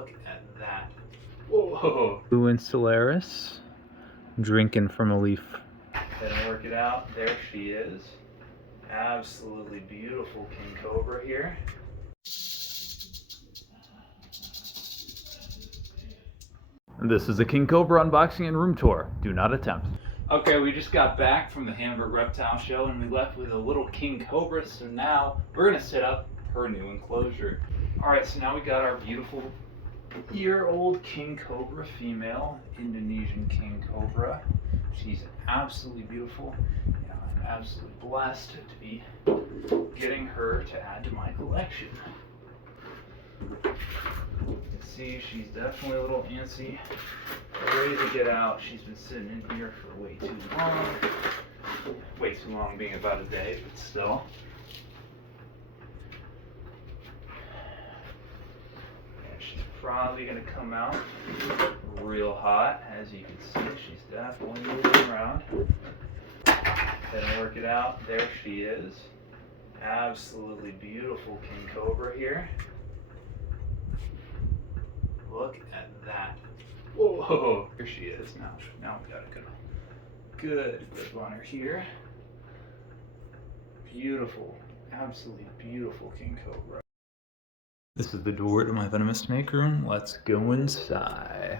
Look at that. Whoa. Blue Insularis, drinking from a leaf. Gonna work it out. There she is. Absolutely beautiful king cobra here. This is a king cobra unboxing and room tour. Do not attempt. Okay, we just got back from the Hamburg Reptile Show and we left with a little king cobra, so now we're gonna set up her new enclosure. Alright, so now we got our beautiful year-old king cobra female, Indonesian king cobra. She's absolutely beautiful. I'm absolutely blessed to be getting her to add to my collection. You can see she's definitely a little antsy, ready to get out. She's been sitting in here for way too long. Way too long being about a day, but still. Yeah, she's probably going to come out real hot. As you can see, she's definitely moving around. Gonna work it out. There she is. Absolutely beautiful king cobra here. Look at that. Whoa, here she is. Now we got a good grip on her here. Beautiful, absolutely beautiful king cobra. This is the door to my venomous snake room. Let's go inside.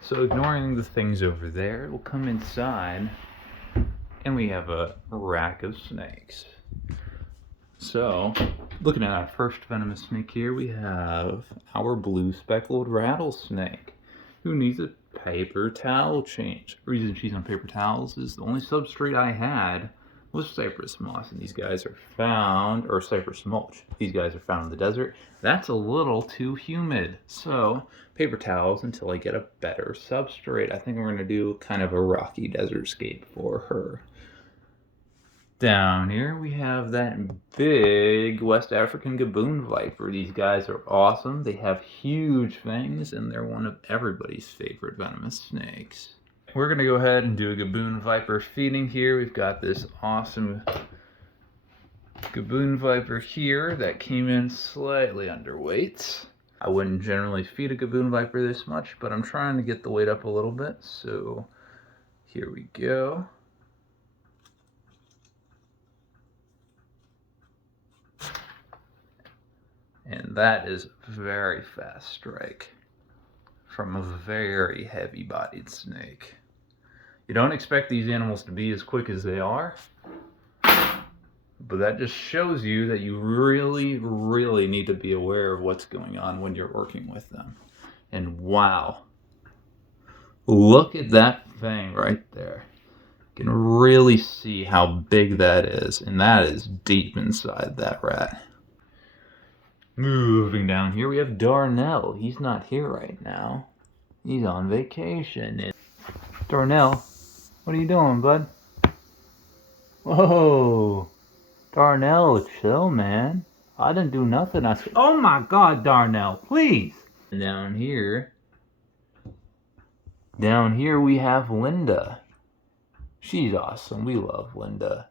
So ignoring the things over there, we'll come inside and we have a rack of snakes. So, looking at our first venomous snake here, we have our blue speckled rattlesnake, who needs a paper towel change. The reason she's on paper towels is the only substrate I had was cypress moss, and these guys are found, or cypress mulch. These guys are found in the desert. That's a little too humid, so paper towels until I get a better substrate. I think we're going to do kind of a rocky desert scape for her. Down here we have that big West African gaboon viper. These guys are awesome. They have huge fangs and they're one of everybody's favorite venomous snakes. We're going to go ahead and do a gaboon viper feeding here. We've got this awesome gaboon viper here that came in slightly underweight. I wouldn't generally feed a gaboon viper this much, but I'm trying to get the weight up a little bit. So here we go. And that is very fast strike from a very heavy-bodied snake. You don't expect these animals to be as quick as they are, but that just shows you that you really, really need to be aware of what's going on when you're working with them. And wow, look at that thing right there. You can really see how big that is, and that is deep inside that rat. Moving down here, we have Darnell. He's not here right now. He's on vacation. Darnell, what are you doing, bud? Whoa, Darnell, chill, man. I didn't do nothing. Oh my God, Darnell, please. And down here we have Linda. She's awesome. We love Linda.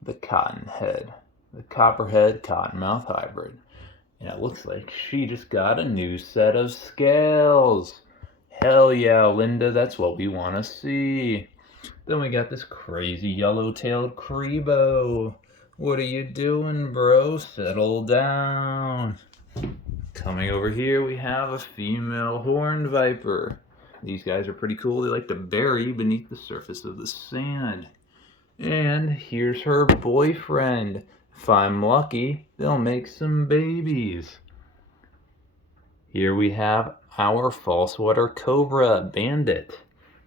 The cottonhead, the copperhead cottonmouth hybrid. And it looks like she just got a new set of scales. Hell yeah, Linda, that's what we want to see. Then we got this crazy yellow-tailed Crebo. What are you doing, bro? Settle down. Coming over here, we have a female horned viper. These guys are pretty cool. They like to bury beneath the surface of the sand. And here's her boyfriend. If I'm lucky, they'll make some babies. Here we have our false water cobra bandit.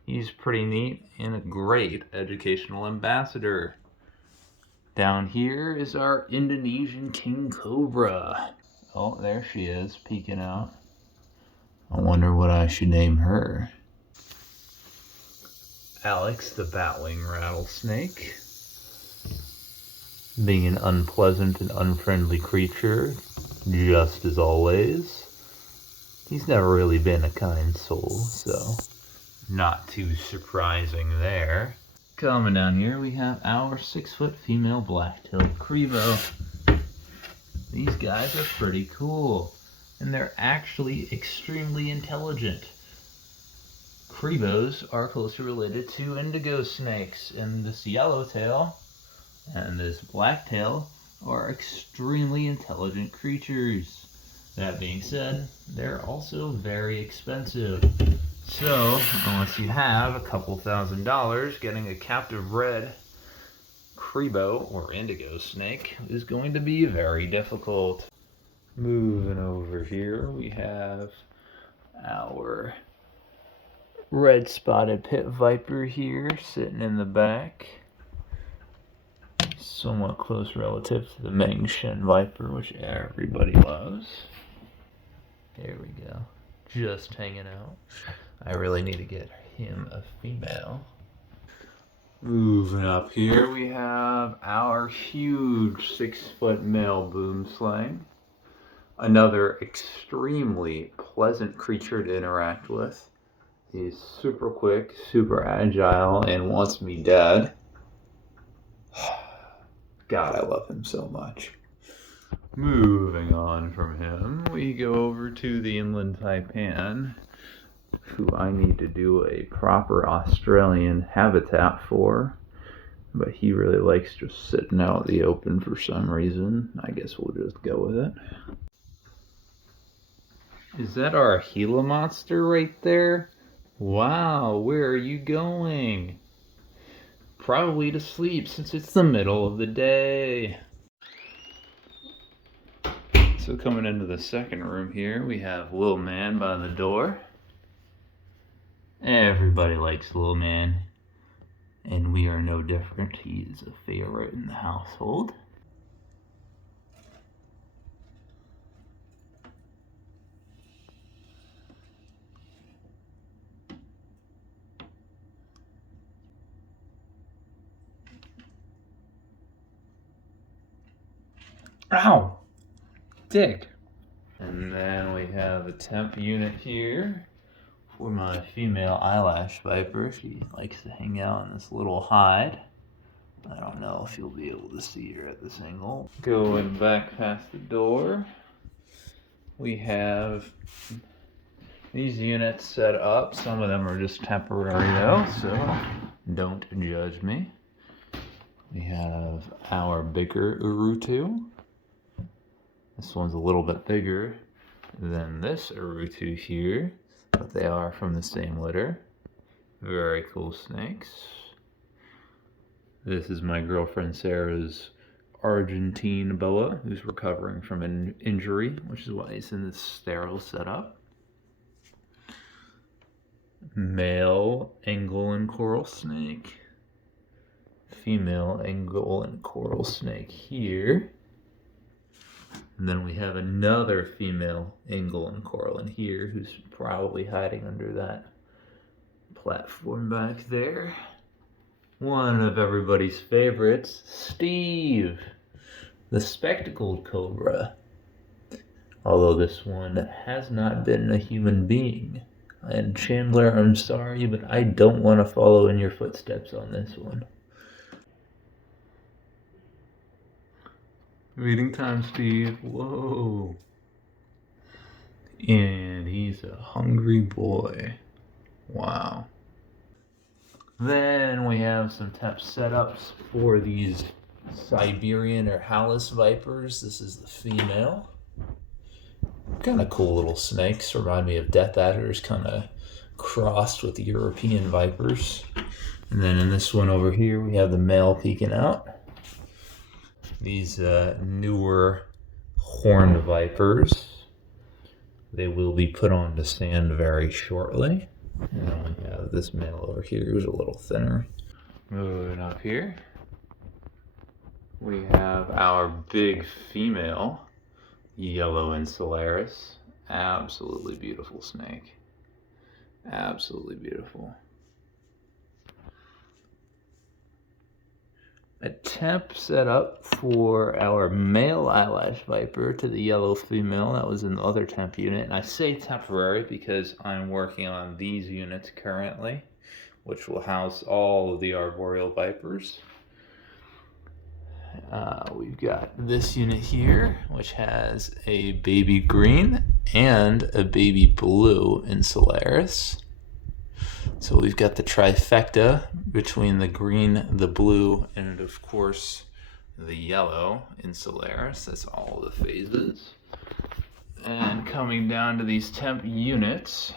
He's pretty neat and a great educational ambassador. Down here is our Indonesian king cobra. Oh, there she is, peeking out. I wonder what I should name her. Alex the batwing rattlesnake. Being an unpleasant and unfriendly creature, just as always. He's never really been a kind soul, so not too surprising there. Coming down here, we have our 6-foot female black-tailed Crebo. These guys are pretty cool. and they're actually extremely intelligent. Cribos are closely related to indigo snakes, and this yellowtail and this blacktail are extremely intelligent creatures. That being said, they're also very expensive. So, unless you have a couple $1,000s, getting a captive red Cribo or indigo snake is going to be very difficult. Moving over here, we have our red spotted pit viper here sitting in the back. Somewhat close relative to the Mengshen viper, which everybody loves. There we go. Just hanging out. I really need to get him a female. Moving up here, we have our huge 6-foot male boom slang. Another extremely pleasant creature to interact with. He's super quick, super agile, and wants me dead. God, I love him so much. Moving on from him, we go over to the inland taipan, who I need to do a proper Australian habitat for, but he really likes just sitting out in the open for some reason. I guess we'll just go with it. Is that our Gila monster right there? Wow, where are you going? Probably to sleep since it's the middle of the day. So coming into the second room here, we have Lil Man by the door. Everybody likes Lil Man, and we are no different. He is a favorite in the household. Ow! Dick! And then we have a temp unit here for my female eyelash viper. She likes to hang out in this little hide. I don't know if you'll be able to see her at this angle. Going back past the door, we have these units set up. Some of them are just temporary though, so don't judge me. We have our bigger Urutu. This one's a little bit bigger than this Urutu here, but they are from the same litter. Very cool snakes. This is my girlfriend Sarah's Argentine boa, who's recovering from an injury, which is why he's in this sterile setup. Male Angolan coral snake. Female Angolan coral snake here. And then we have another female Angolan coral in here who's probably hiding under that platform back there. One of everybody's favorites, Steve, the spectacled cobra. Although this one has not been a human being. And Chandler, I'm sorry, but I don't want to follow in your footsteps on this one. Meeting time, Steve. Whoa. And he's a hungry boy. Wow. Then we have some temp setups for these Siberian or Hallis vipers. This is the female. Kind of cool little snakes. Remind me of death adders, kind of crossed with the European vipers. And then in this one over here, we have the male peeking out. These newer horned vipers. They will be put on to stand very shortly. And then we have this male over here who's a little thinner. Moving up here, we have our big female yellow insularis. Absolutely beautiful snake. Absolutely beautiful. A temp set up for our male eyelash viper to the yellow female that was in the other temp unit. And I say temporary because I'm working on these units currently, which will house all of the arboreal vipers. We've got this unit here, which has a baby green and a baby blue Insularis. So we've got the trifecta between the green, the blue, and of course the yellow Insularis. That's all the phases. And coming down to these temp units,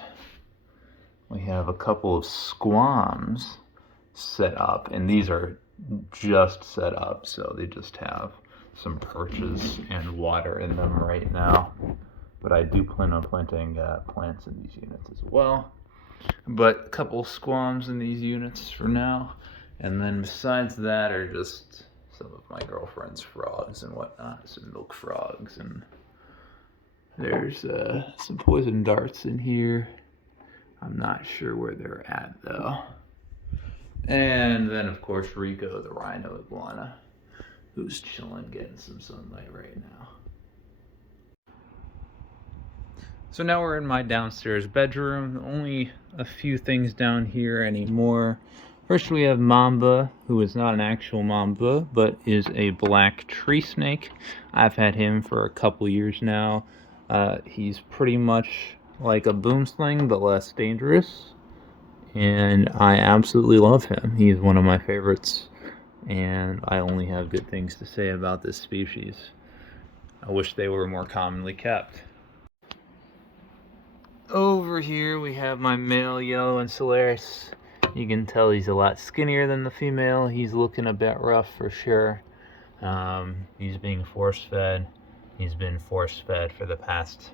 we have a couple of squams set up, and these are just set up, so they just have some perches and water in them right now. But I do plan on planting plants in these units as well. But a couple squams in these units for now. And then besides that are just some of my girlfriend's frogs and whatnot, some milk frogs, and there's some poison darts in here. I'm not sure where they're at though. And then of course Rico, the rhino iguana, who's chilling, getting some sunlight right now. So now we're in my downstairs bedroom. Only a few things down here anymore. First we have Mamba, who is not an actual mamba, but is a black tree snake. I've had him for a couple years now. He's pretty much like a boom sling, but less dangerous. And I absolutely love him. He's one of my favorites, and I only have good things to say about this species. I wish they were more commonly kept. Over here we have my male yellow Insularis. You can tell he's a lot skinnier than the female. He's looking a bit rough for sure. He's being force fed. He's been force fed for the past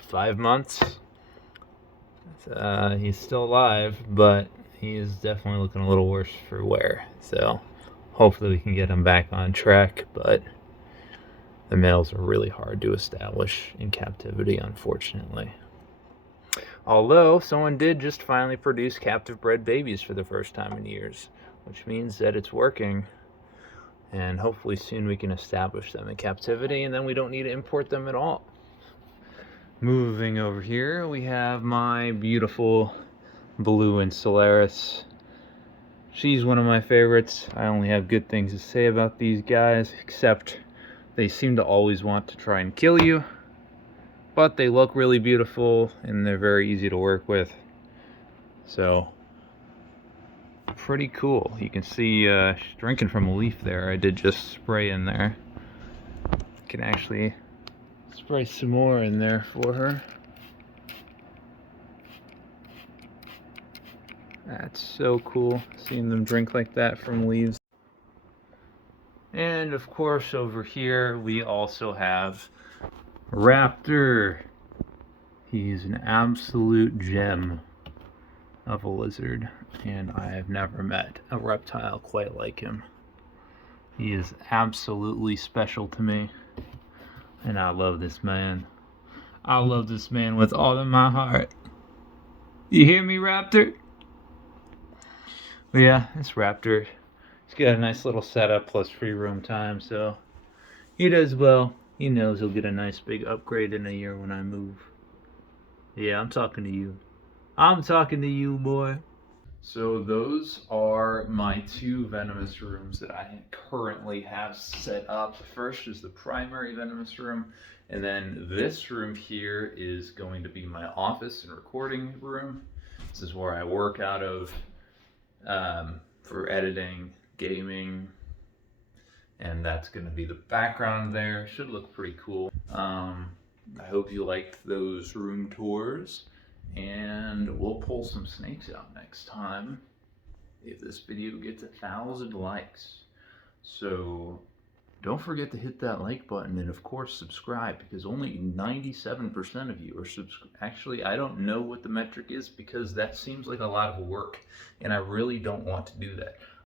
5 months. He's still alive, but he is definitely looking a little worse for wear. So hopefully we can get him back on track, but the males are really hard to establish in captivity, unfortunately. Although someone did just finally produce captive bred babies for the first time in years, which means that it's working. And hopefully soon we can establish them in captivity, and then we don't need to import them at all. Moving over here, we have my beautiful blue Insularis. She's one of my favorites. I only have good things to say about these guys, except they seem to always want to try and kill you. But they look really beautiful, and they're very easy to work with. So, pretty cool. You can see she's drinking from a leaf there. I did just spray in there. I can actually spray some more in there for her. That's so cool, seeing them drink like that from leaves. And of course over here we also have Raptor. He's an absolute gem of a lizard, and I have never met a reptile quite like him. He is absolutely special to me, and I love this man. I love this man with all of my heart. You hear me, Raptor? But yeah, this Raptor, he's got a nice little setup plus free roam time, so he does well. He knows he'll get a nice big upgrade in a year when I move. Yeah, I'm talking to you. I'm talking to you, boy. So those are my 2 Venomous rooms that I currently have set up. The first is the primary Venomous room, and then this room here is going to be my office and recording room. This is where I work out of for editing, gaming, and that's going to be the background there. Should look pretty cool. I hope you liked those room tours, and we'll pull some snakes out next time if this video gets 1,000 likes. So don't forget to hit that like button, and of course subscribe, because only 97% of you are subscribed. Actually, I don't know what the metric is, because that seems like a lot of work, and I really don't want to do that.